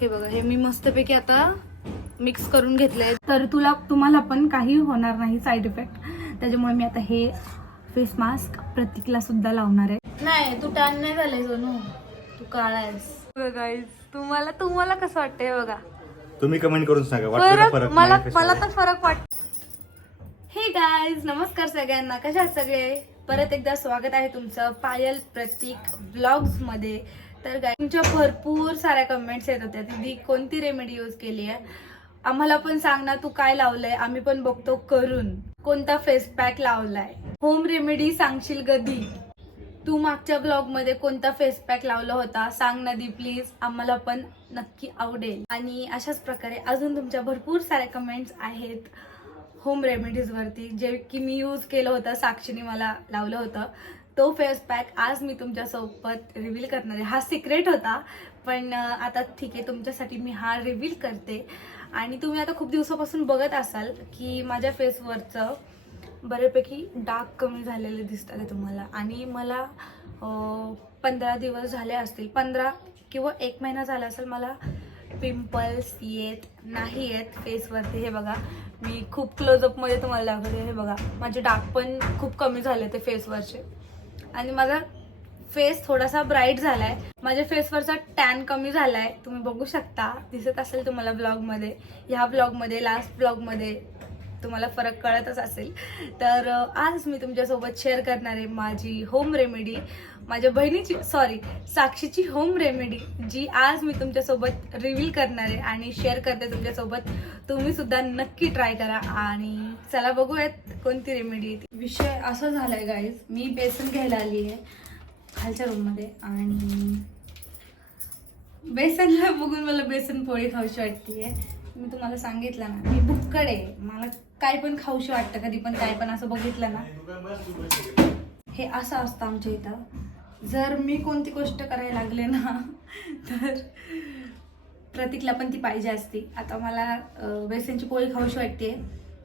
हे बघा, हे मी मस्तपैकी आता मिक्स करून घेतलंय. तर तुम्हाला पण काही होणार नाही साईड इफेक्ट. त्याच्यामुळे मी आता हे फेस मास्क प्रतीकला सुद्धा लावणार आहे. नाही, तू टॅन नाही झालंय सोनू, तू काळा आहेस. गाईज, तुम्हाला कसं वाटतंय बघा, तुम्ही कमेंट करून सांगा. फरक मला तर फरक वाटत. हे गाईज, नमस्कार सगळ्यांना, कशा आहात सगळे? परत एकदा स्वागत आहे तुमचं पायल प्रतीक ब्लॉग्स मध्ये. तर तुमच्या भरपूर साऱ्या कमेंट्स येत होत्या, दीदी कोणती रेमेडी यूज केली आहे, आम्हाला पण सांग ना, तू काय लावलंय, आम्ही पण बघतो करून. कोणता फेस पॅक लावलाय, होम रेमेडी सांगशील कधी? तू मागच्या ब्लॉग मध्ये कोणता फेस पॅक लावला होता, सांग ना दी प्लीज, आम्हाला पण नक्की आवडेल. आणि अशाच प्रकारे अजून तुमच्या भरपूर साऱ्या कमेंट्स आहेत होम रेमेडीज वरती, जे की मी यूज केलं होतं, साक्षीने मला लावलं होतं. तो फेस पॅक आज मी तुमच्यासोबत रिव्हील करणार आहे. हा सिक्रेट होता, पण आता ठीक आहे, तुमच्यासाठी मी हा रिव्हील करते. आणि तुम्ही आता खूप दिवसापासून बघत असाल की माझ्या फेसवरचं बऱ्यापैकी डाग कमी झालेले दिसतात तुम्हाला. आणि मला 15 दिवस झाले असतील, 15 किंवा 1 महिना झाला असेल, मला पिंपल्स येत नाही आहेत फेसवरती. हे बघा, मी खूप क्लोजअपमध्ये तुम्हाला दाखवते. हे बघा, माझे डाग पण खूप कमी झाले ते फेसवरचे. आणि माझा फेस थोडासा ब्राईट झालाय, माझ्या फेसवरचा टॅन कमी झालाय, तुम्ही बघू शकता, दिसत असेल तुम्हाला ब्लॉगमध्ये. ह्या ब्लॉगमध्ये, लास्ट ब्लॉगमध्ये तुम्हाला फरक कळतच असेल. तर आज मी तुमच्यासोबत शेअर करणार आहे माझी होम रेमेडी, माझ्या बहिणीची साक्षीची होम रेमेडी, जी आज मी तुमच्यासोबत रिव्हील करणार आहे आणि शेअर करते तुमच्यासोबत. तुम्ही सुद्धा नक्की ट्राय करा. आणि चला बघूयात कोणती रेमेडी आहे. विषय असा झालाय गाईज, मी बेसन घ्यायला आली आहे खालच्या रूममध्ये, आणि बेसनला बघून मला बेसन पोळी खाऊशी वाटतेय. मी तुम्हाला सांगितलं ना, मी भुक्कड आहे, मला काय पण खाऊशी वाटतं, कधी पण काय पण असं बघितलं ना. हे असं असतं आमच्या इथं, जर मी कोणती गोष्ट करायला लागले ना, तर प्रतीकला पण ती पाहिजे असती. आता मला बेसनची पोळी खाऊशी वाटते,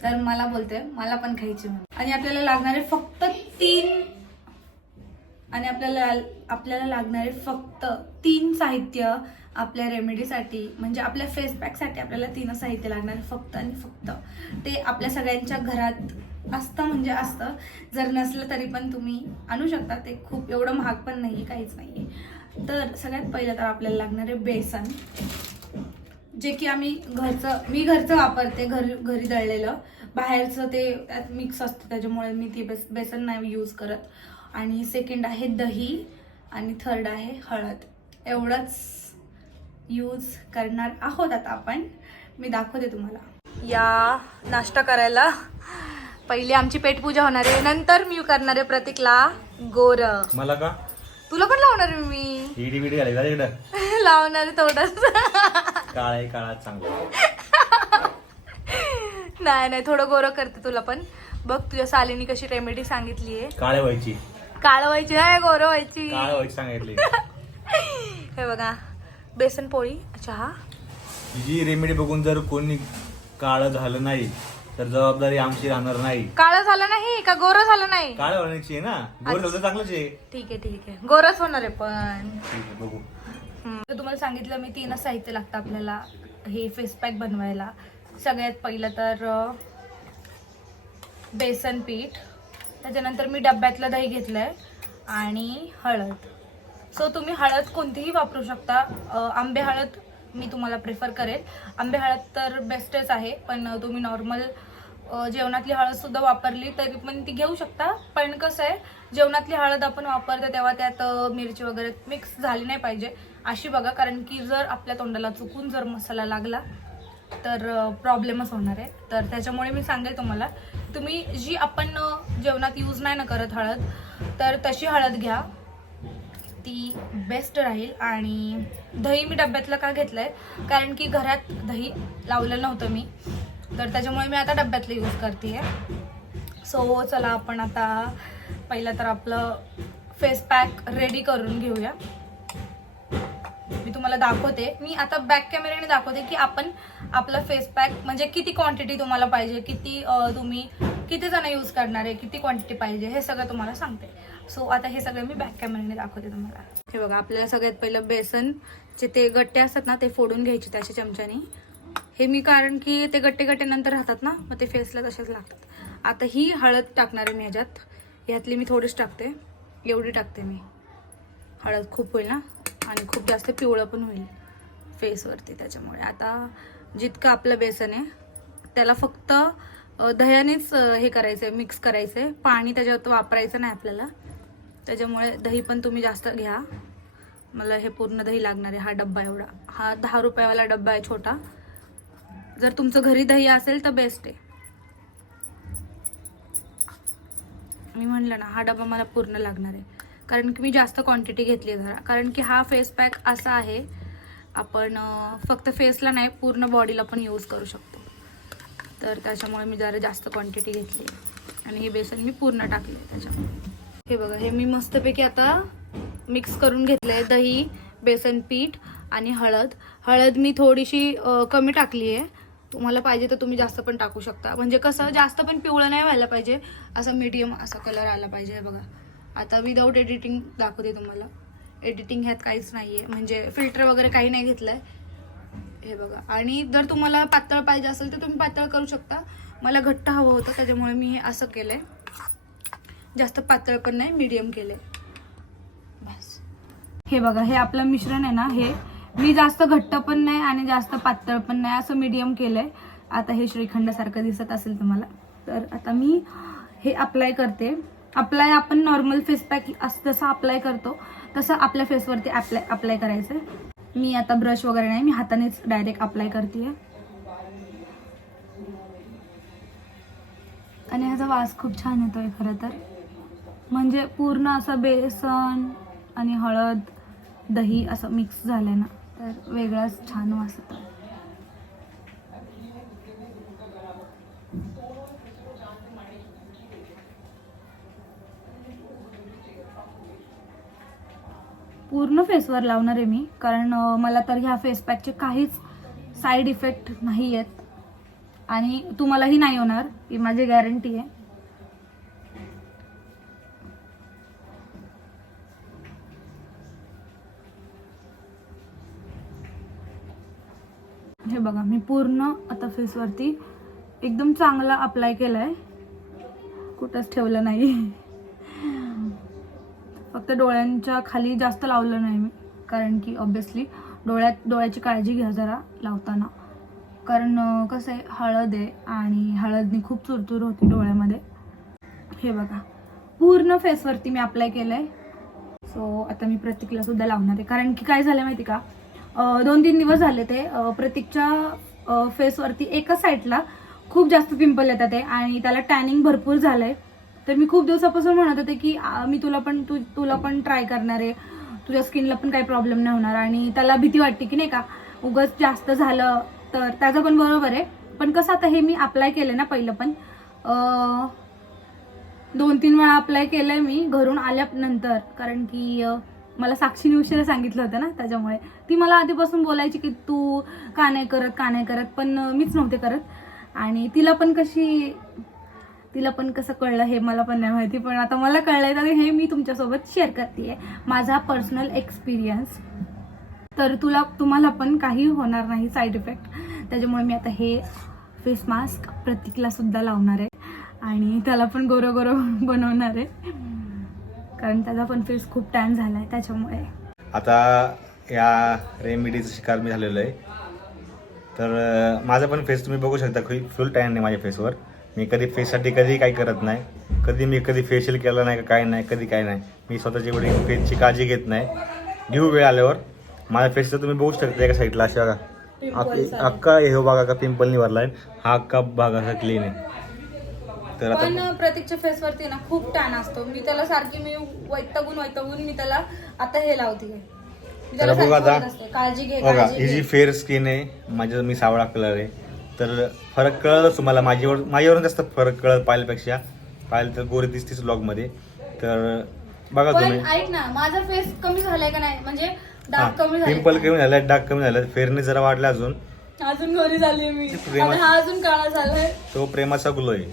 तर मला बोलते मला पण खायची म्हणून. आणि आपल्याला लागणारे फक्त 3 साहित्य आपल्या रेमेडीसाठी, म्हणजे आपल्या फेस पॅकसाठी आपल्याला 3 साहित्य लागणार फक्त आणि फक्त. ते आपल्या सगळ्यांच्या घरात असतं, म्हणजे असतं, जर नसलं तरी पण तुम्ही आणू शकता. ते खूप एवढं महाग पण नाही, काहीच नाही. तर सगळ्यात पहिलं तर आपल्याला लागणार आहे बेसन, जे की मी घरचं वापरते, घरी दळलेलं. बाहेरचं ते त्यात मिक्स असतं, त्याच्यामुळे मी ते बेसन नाही यूज करत. आणि सेकंड आहे दही, आणि थर्ड आहे हळद. एवढंच यूज करणार आहोत आता आपण. मी दाखवते तुम्हाला. या नाश्ता करायला पहिली आमची पेटपूजा होणार आहे, नंतर मी करणार आहे प्रतीकला गोर. मला का? तुला पण लावणार आहे मी. लावणार आहे थोडंच. काळा चांगला. नाही, थोडं गोरं करते तुला पण. बघ, तुझ्या सालीनी कशी रेमेडी सांगितली आहे. काळ व्हायची नाही, गोरं व्हायची. सांगितली. हे बघा, बेसन पोळी. अच्छा, हा जी रेमेडी बघून जर कोणी काळं झालं नाही तर जबाबदारी आमची राहणार नाही. काळं झालं नाही का गोरं झालं नाही? काळ होण्याची आहे ना, गोर झालं चांगलंच आहे. ठीक आहे, गोरच होणार आहे पण. ठीक आहे, बघू. तर तुम्हाला सांगितलं मी 3 साहित्य लागतं आपल्याला हे फेस पॅक बनवायला. सगळ्यात पहिलं तर बेसन पीठ, त्याच्यानंतर मी डब्यातलं दही घेतलंय, आणि हळद. सो तुम्ही हळद कोणतीही वापरू शकता. आंबे हळद मी तुम्हाला प्रेफर करेल. आंबे हळद तर बेस्टच आहे, पण तुम्ही नॉर्मल जेवणातली हळद सुद्धा वापरली तरी पण ती घेऊ शकता. पण कसं आहे, जेवणातली हळद आपण वापरतो तेव्हा त्यात मिरची वगैरे मिक्स झाली नाही पाहिजे अशी बघा, कारण की जर आपल्या तोंडाला चुकून जर मसाला लागला तर प्रॉब्लेमच होणार आहे. तर त्याच्यामुळे मी सांगेल तुम्हाला, तुम्ही जी आपण जेवणात यूज नाही ना करत हळद, तर तशी हळद घ्या, ती बेस्ट राहील. आणि दही मी डब्यातलं का घेतलंय, कारण की घरात दही लावलं नव्हतं मी, तर त्याच्यामुळे मी आता डब्यातलं यूज करते. सो चला आपण आता पहिलं तर आपलं फेस पॅक रेडी करून घेऊया. मी तुम्हाला दाखवते, मी आता बॅक कॅमेऱ्याने दाखवते की आपण आपलं फेस पॅक म्हणजे किती क्वांटिटी तुम्हाला पाहिजे, तुम्ही किती जण यूज करणार आहे, किती क्वांटिटी पाहिजे, हे सगळं तुम्हाला सांगते. सो आता हे सगळं मी बॅक कॅमेऱ्याने दाखवते तुम्हाला. हे बघा, आपल्याला सगळ्यात पहिलं बेसनचे ते गट्टे असतात ना ते फोडून घ्यायचे त्याच्या चमच्याने. हे मी कारण की ते गट्टे गट्टे नंतर राहतात ना, मग ते फेसला तसेच लागतात. आता ही हळद टाकणार आहे मी ह्याच्यात. ह्यातली मी थोडीच टाकते, एवढी टाकते मी. हळद खूप होईल ना आणि खूप जास्त पिवळं पण होईल फेसवरती, त्याच्यामुळे आता जितकं आपलं बेसन आहे त्याला फक्त दह्यानेच हे करायचं आहे, मिक्स करायचं आहे. पाणी त्याच्यात वापरायचं नाही आपल्याला, त्याच्यामुळे दही पण तुम्ही जास्त घ्या. मला हे पूर्ण दही लागणार आहे, हा डब्बा एवढा. हा 10 रुपयावाला डब्बा आहे छोटा. जर तुमचं घरी दही असेल तर बेस्ट आहे. मी म्हणलं ना, हा डब्बा मला पूर्ण लागणार आहे कारण की मी जास्त क्वांटिटी घेतली आहे जरा. कारण की हा फेस पॅक असा आहे, आपण फक्त फेसला नाही पूर्ण बॉडीला पण यूज करू शकतो. तर त्याच्यामुळे मी जरा जास्त क्वांटिटी घेतली आणि हे बेसन मी पूर्ण टाकले त्याच्यामुळे. हे बघा, हे मी मस्तपैकी आता मिक्स करून घेतलं आहे. दही, बेसन पीठ आणि हळद. हळद मी थोडीशी कमी टाकली आहे. तुम्हाला पाहिजे तर तुम्ही जास्त पण टाकू शकता. म्हणजे कसं, जास्त पण पिवळं नाही व्हायला पाहिजे, असं मीडियम असा कलर आला पाहिजे. बघा, आता विदाऊट एडिटिंग दाखवते तुम्हाला. एडिटिंग ह्यात काहीच नाही आहे, म्हणजे फिल्टर वगैरे काही नाही घेतलं आहे. हे बघा, आणि जर तुम्हाला पातळ पाहिजे असेल तर तुम्ही पातळ करू शकता. मला घट्ट हवं होतं त्याच्यामुळे मी हे असं केलंय. जास्त पातळ पण नाही, मीडियम केलंय बस. हे बघा, हे आपलं मिश्रण आहे ना, हे मी जास्त घट्ट पण नाही आणि जास्त पातळ पण नाही, असं मीडियम केलंय. आता हे श्रीखंडासारखं दिसत असेल तुम्हाला. तर आता मी हे अप्लाय करते. अप्लाय आपण नॉर्मल फेस पॅक जसं अप्लाय करतो तसं आपल्या फेसवरती अप्लाय करायचं. मी आता ब्रश वगैरे नाही, मी हातानेच डायरेक्ट अप्लाय करते. आणि ह्याचा वास खूप छान येतोय खरं तर. म्हणजे पूर्ण असं बेसन आणि हळद, दही असं मिक्स झालंय ना, तर वेगळाच छान वास येतो. पूर्ण फेसवर लावणार आहे मी, कारण मला तर ह्या फेस पॅकचे काहीच साईड इफेक्ट नाही आहेत आणि तुम्हालाही नाही होणार, ही माझी गॅरंटी आहे. हे बघा, मी पूर्ण आता फेसवरती एकदम चांगला अप्लाय केलाय, कुठंच ठेवलं नाही. फक्त डोळ्यांच्या खाली जास्त लावलं नाही मी, कारण की ऑब्विसली डोळ्याची काळजी घ्या जरा लावताना. कारण कसं आहे, हळद आहे आणि हळदनी खूप चुरचूर होती डोळ्यामध्ये. हे बघा, पूर्ण फेसवरती मी अप्लाय केलंय. सो आता मी प्रतीकला सुद्धा लावणार आहे, कारण की काय झालं माहिती का, 2-3 दिवस झाले ते प्रतीकच्या फेसवरती एका साईडला खूप जास्त पिंपल येतात आहे आणि त्याला टॅनिंग भरपूर झालंय. तर मी खूप दिवसापासून म्हणत होते की मी तुला पण ट्राय करणार आहे, तुझ्या स्किनला पण काही प्रॉब्लेम नाही होणार. आणि त्याला भीती वाटते की नाही का, उगाच जास्त झालं तर. त्याचं पण बरोबर आहे, पण कसं आता हे मी अप्लाय केलं ना, पहिलं पण 2-3 वेळा अप्लाय केलंय मी घरून आल्यानंतर. कारण की मला साक्षीने उशिरा सांगितलं होतं ना, त्याच्यामुळे ती मला आधीपासून बोलायची की तू का नाही करत, पण मीच नव्हते करत. आणि तिला पण कसं कळलं हे मला पण नाही माहिती, पण आता मला कळलंय तर हे मी तुमच्यासोबत शेअर करते, माझा पर्सनल एक्सपिरियन्स. तर तुम्हाला पण काही होणार नाही साईड इफेक्ट. त्याच्यामुळे मी आता हे फेस मास्क प्रतीकला सुद्धा लावणार आहे आणि त्याला पण गोरं बनवणार आहे, कारण त्याचा पण फेस खूप टॅन झाला आहे त्याच्यामुळे. आता या रेमेडीचं शिकार मी झालेलो आहे. तर माझा पण फेस तुम्ही बघू शकता, फुल टॅन आहे माझ्या फेसवर. मी कधी फेससाठी काही करत नाही, कधी फेशियल केलं नाही, काय नाही, काय नाही. मी स्वतःची एवढी फेसची काळजी घेत नाही. घेऊ वेळ आल्यावर. माझ्या फेसचं तुम्ही बघू शकता एका साईडला अशा अख्खा हे बघा का पिंपलनी भरलाय, हा अख्खा भाग असा क्लीन आहे. तर आता पण प्रतीकच्या फेसवरती ना खूप टॅन असतो. मी त्याला सारखी मी वैतागून मी त्याला आता हे लावते. तर बघा आता, काळजी घे. बघा ही जी फेअर स्किन आहे, मी सावळा कलर आहे. तर फरक कळलंच तुम्हाला, माझ्यावरून जास्त फरक कळत पाहिलं तर गोरी दिसतीस व्लॉगमध्ये. तर बघा तुम्ही. ऐक ना, माझा फेस कमी झालाय का नाही, म्हणजे डार्क कमी झालाय, पिंपल कमी झालाय, डार्क कमी झालाय, फेअरनेस जरा वाढला अजून. अजून घरी झाली मी प्रेमा- आणि हा अजून काळा झालाय. तो प्रेमाचा ग्लो आहे.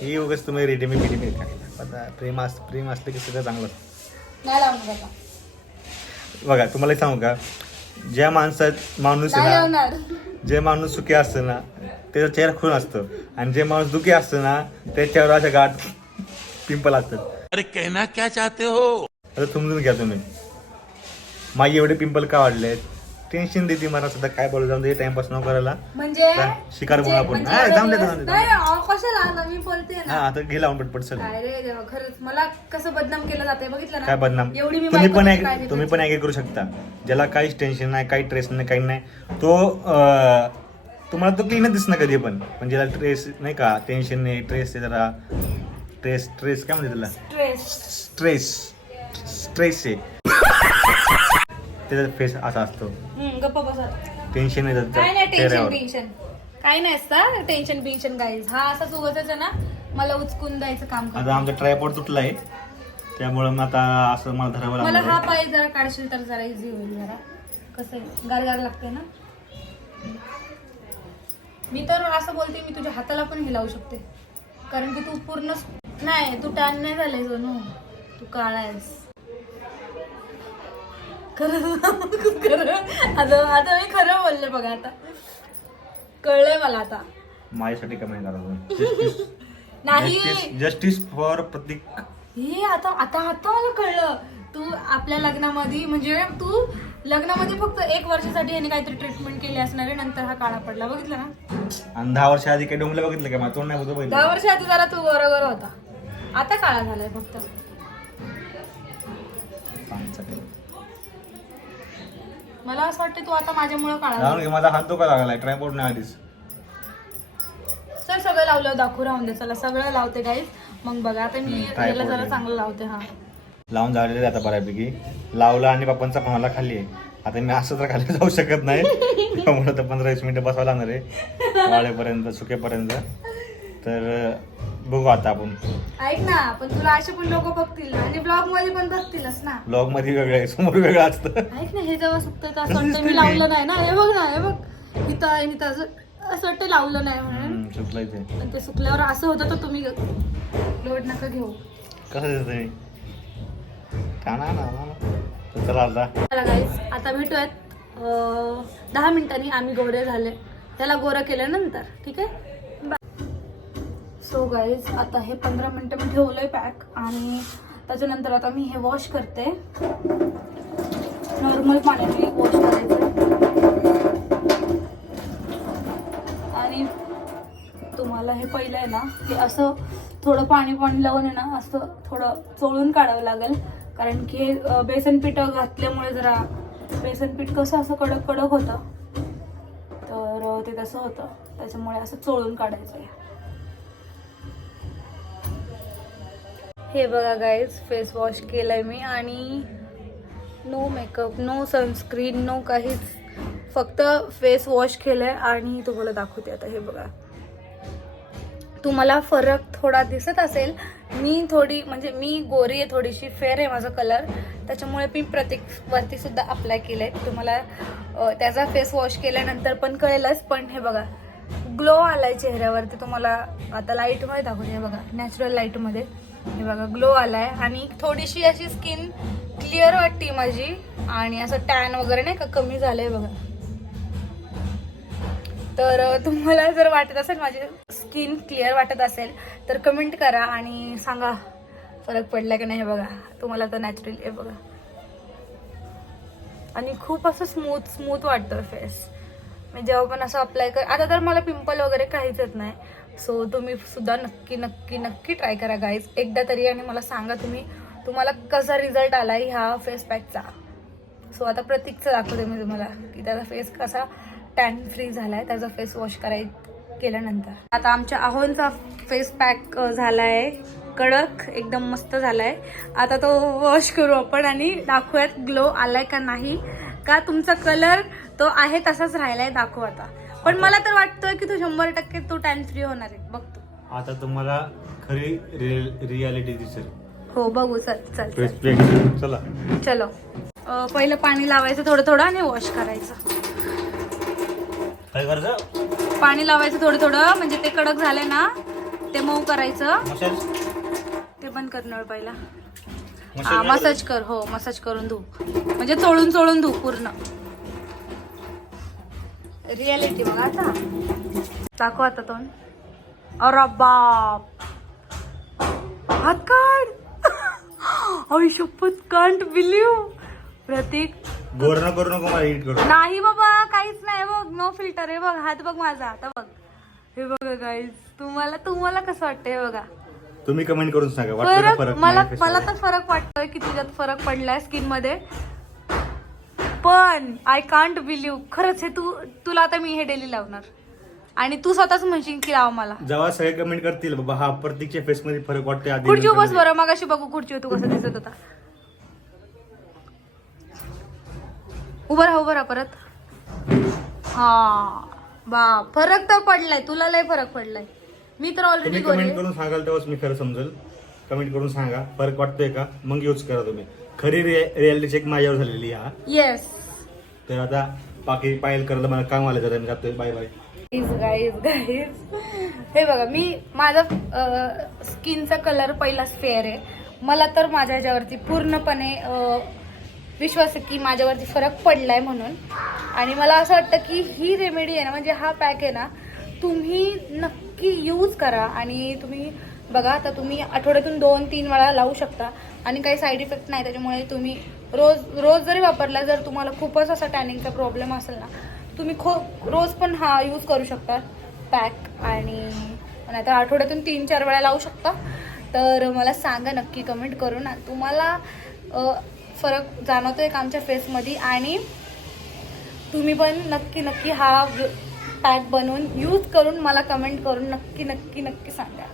ही उगाच तुम्ही रेडीमेड आता प्रेम असलं की सगळं चांगलं असतं. नाही लावणार आता. बघा तुम्हाला एक सांगू का, ज्या माणूस नाही आहे ना, लावणार. जे माणूस सुखी असतं ना त्याचा चेहरा खुल असतो, आणि जे माणूस दुखी असतं ना त्याच्यावर अशा गाठ पिंपल असतात. अरे कहना क्या चाहते हो? आता समजून घ्या तुम्ही, माझे एवढे पिंपल का वाढले. टेन्शन देते मला सुद्धा, काय बोलू, जाऊन टाइमपास न करायला. म्हणजे शिकार म्हणजे- म्हणून आपण म्हणजे हा, एवढे जाऊन दे, दिवस- जाऊन दे. नाही अहो, कशाला आता मी बोलते हा ना. आता घे लावून पटपट सगळं. काय रे देवा, खरंच मला कसं बदनाम केलं जाते बघितलं काय ना. बदनाम, एवढी मी तुम्ही पण बायकोची काळजी तुम्ही करते. पण ऍग्री करू शकता. ज्याला काहीच टेन्शन नाही, काही ट्रेस नाही, काही नाही, तो तुम्हाला तो क्लीनच दिसणार कधी पण. पण ज्याला ट्रेस नाही का, टेन्शन नाही, ट्रेस आहे जरा, ट्रेस काय म्हणते त्याला, स्ट्रेस आहे, त्याचा फेस असा असतो. गप्पा बसा. टेन्शन काय नाही टेन्शन चेहऱ्यावर. बिन्शन काही नाही असतं टेन्शन बिन्शन गाईज. हा असाच उगाच ना मला उचकून द्यायचं काम आता करतो. आमचा ट्रायपॉड तुटला आहे, त्यामुळे मग आता असं मला धरावं मला लागणार हा आहे. पाय जरा काढशील तर जरा इझी होईल. जरा कसं आहे, गार गार लागते ना. मी तर असं बोलते, मी तुझ्या हाताला पण हे लावू शकते, कारण की तू पूर्ण नाही, तू टॅन नाही झालाय सोनू, तू काळा आहेस. खरं खरं आता मी खरं बोलले बघा. आता कळलंय मला आता. माझ्यासाठी कमेंट करा. नाही जस्टिस फॉर प्रतीक. हे आता आता आता मला कळलं. तू आपल्या लग्नामध्ये म्हणजे तू लग्नामध्ये फक्त 1 वर्षासाठी याने काहीतरी ट्रीटमेंट केली असणार आहे, नंतर हा काळा पडला. बघितलं ना. आणि 10 वर्ष आधी काही डोंगलं बघितलं का, मला तोंड नाही होतं 10 वर्ष आधी जरा तू बरोबर होता, आता काळा झालाय फक्त. मला असं वाटतं तू आता माझ्यामुळे काळा जाऊन झाला. घे, माझा हात धोका लागलाय ट्रायपॉड नाही आधीच. चल सगळं लावलं दाखवू, राहून दे. चला सगळं लावते गाईज. मग बघा आता मी tripod याला जरा आहे. चांगलं लावते. हा लावून झालेलं आहे आता बऱ्यापैकी. लावलं आणि पप्पांचा फोनाला खाली आहे. आता मी असं तर खाली जाऊ शकत नाही, त्यामुळे तर 15-20 मिनिटं बसावं लागणार आहे वाळेपर्यंत, सुकेपर्यंत. तर बघू आता आपण. ऐक ना, पण तुला असे पण लोक बघतील ना, आणि ब्लॉग मध्ये पण बघतीलच ना. ब्लॉग मध्ये वेगळं आहे, समोर वेगळं असतं. ऐक ना, हे जेव्हा सुकतं तर असं वाटतं मी लावलं नाही ना. हे बघ ना, हे बघ इथं आहे, इथं असं वाटतं लावलं नाही म्हणून. सुकलंय ते. पण ते सुकल्यावर असं होतं, तर तुम्ही लोड नका घेऊ. कसं देतं मी तर चला आता. चला गाईज, आता भेटूयात 10 मिनिटांनी. आम्ही गोरे झाले, त्याला गोरं केल्यानंतर, ठीक आहे. सो गाईज, आता हे 15 मिनिटं मी ठेवलंय पॅक, आणि त्याच्यानंतर आता मी हे वॉश करते. नॉर्मल पाण्याने वॉश करायचं, आणि तुम्हाला हे पहिलं आहे ना की असं थोडं पाणी लावून आहे ना, असं थोडं चोळून काढावं लागेल, कारण की हे बेसन पीठ घातल्यामुळे जरा बेसन पीठ कसं असं कडक कडक होतं, तर ते तसं होतं, त्याच्यामुळे असं चोळून काढायचं आहे. हे बघा गाईज, फेस वॉश केलंय मी, आणि no makeup, no sunscreen, no काहीच, फक्त फेस वॉश केलंय. आणि तुम्हाला दाखवते आता. हे बघा, तुम्हाला फरक थोडा दिसत असेल. मी थोडी म्हणजे मी गोरी आहे, थोडीशी फेअर आहे माझा कलर, त्याच्यामुळे मी प्रत्येकवरती सुद्धा अप्लाय केलंय. तुम्हाला त्याचा फेस वॉश केल्यानंतर पण कळेलच. पण हे बघा, ग्लो आलाय चेहऱ्यावरती. तुम्हाला आता लाईटमध्ये दाखवते. हे बघा, नॅचरल लाईटमध्ये हे बघा ग्लो आलाय, आणि थोडीशी अशी स्किन क्लिअर वाटते माझी, आणि असं टॅन वगैरे नाही का कमी झालंय बघा. तर तुम्हाला जर वाटत असेल माझी स्किन क्लिअर वाटत असेल तर कमेंट करा आणि सांगा फरक पडला की नाही. हे बघा, तुम्हाला तर नॅचरल आहे बघा, आणि खूप असं स्मूथ वाटतं फेस. मी जेव्हा पण असं अप्लाय आता तर मला पिंपल वगैरे काहीच येत नाही. सो तुम्ही सुद्धा नक्की नक्की नक्की ट्राय करा गाईज एकदा तरी, आणि मला सांगा तुम्हाला कसा रिझल्ट आला ह्या फेस पॅकचा. सो आता प्रतीकचं दाखवते मी तुम्हाला की त्याचा फेस कसा टॅन फ्री झालाय त्याचा फेस वॉश केल्यानंतर. आता आमच्या आहोंचा फेस पॅक झालाय, कडक एकदम मस्त झालाय. आता तो वॉश करू आपण आणि दाखवूयात ग्लो आलाय का नाही, का तुमचा कलर तो आहे तसाच राहिलाय, दाखवू आता. पण मला तर वाटतंय की तू 100% तू टॅन फ्री होणार आहे. बघतो आता तुम्हाला खरी रियालिटी दिसेल. हो बघू. चल चला चलो. पहिलं पाणी लावायचं थोडं थोडं आणि वॉश करायचं. काय करायचं? पाणी लावायचं थोडं थोडं, म्हणजे ते कडक झाले ना ते मऊ करायचं. मसाज ते बंद कर नळ पहिला. मसाज हा नाही मसाज कर. हो मसाज करून धू, म्हणजे चोळून चोळून धू पूर्ण. रियालिटी बघा आता. दाखव आता तोंड. अरे बाप, हात काढ. आई शपथ, कांट बिलीव. प्रतीक गोड न करू नको, मला एडिट करू. नाही बाबा, काहीच नाही बघ, नो फिल्टर आहे बघ. हात बघ माझा आता बघ. हे बघा गाईज, तुम्हाला कसं वाटतंय हे बघा. तुम्ही कमेंट करून सांगा वाटतं का फरक मला माझ्या face मला मध्ये? तर फरक वाटतोय की तुझ्यात फरक पडलाय स्किन मध्ये. पण आय कांट बिलीव, खरंच हे तुला आता मी हे डेली लावणार आणि तू स्वतःच म्हणशील की लाव मला. जेव्हा सगळे कमेंट करतील बाबा हा प्रत्येकच्या फेस मध्ये फरक वाटतोय आधी खुर्ची बस नंतर बरं, मग अशी बघू खुर्ची तू कसं दिसत होता. उभं राहा परत. हा बा, फरक तर पडलाय, तुला लय फरक पडलाय. मी तर ऑलरेडी तुम्ही कमेंट करून सांगाल तेव्हाच मी खरं समजेल. कमेंट करून सांगा फरक वाटतोय का, मग यूज करा तुम्ही. खरी रियालिटी चेक माझ्यावर झालेली आहे. येस. तर आता बाकी पायल करायला मला काम आलं, तर मी जातोय. Bye bye. गाईज हे बघा, मी माझा स्किनचा कलर पहिलाच फेअर आहे. मला तर माझ्या ह्याच्यावरती पूर्णपणे विश्वास आहे की माझ्यावरती फरक पडलाय म्हणून. आणि मला असं वाटतं की ही रेमेडी आहे ना, म्हणजे हा पॅक आहे ना, तुम्ही नक्की यूज करा. आणि तुम्ही बघा, आता तुम्ही आठवड्यातून 2-3 वेळा लावू शकता आणि काही साईड इफेक्ट नाही. त्याच्यामुळे तुम्ही रोज जरी वापरला, जर तुम्हाला खूपच असा टॅनिंगचा प्रॉब्लेम असेल ना, तुम्ही रोज पण हा यूज करू शकता पॅक. आणि नाहीतर आठवड्यातून 3-4 वेळा लावू शकता. तर मला सांगा नक्की कमेंट करून तुम्हाला फरक जाणवतोय का आमच्या फेसमध्ये. आणि तुम्ही पण नक्की हा पॅक बनवून यूज करून मला कमेंट करून नक्की सांगा.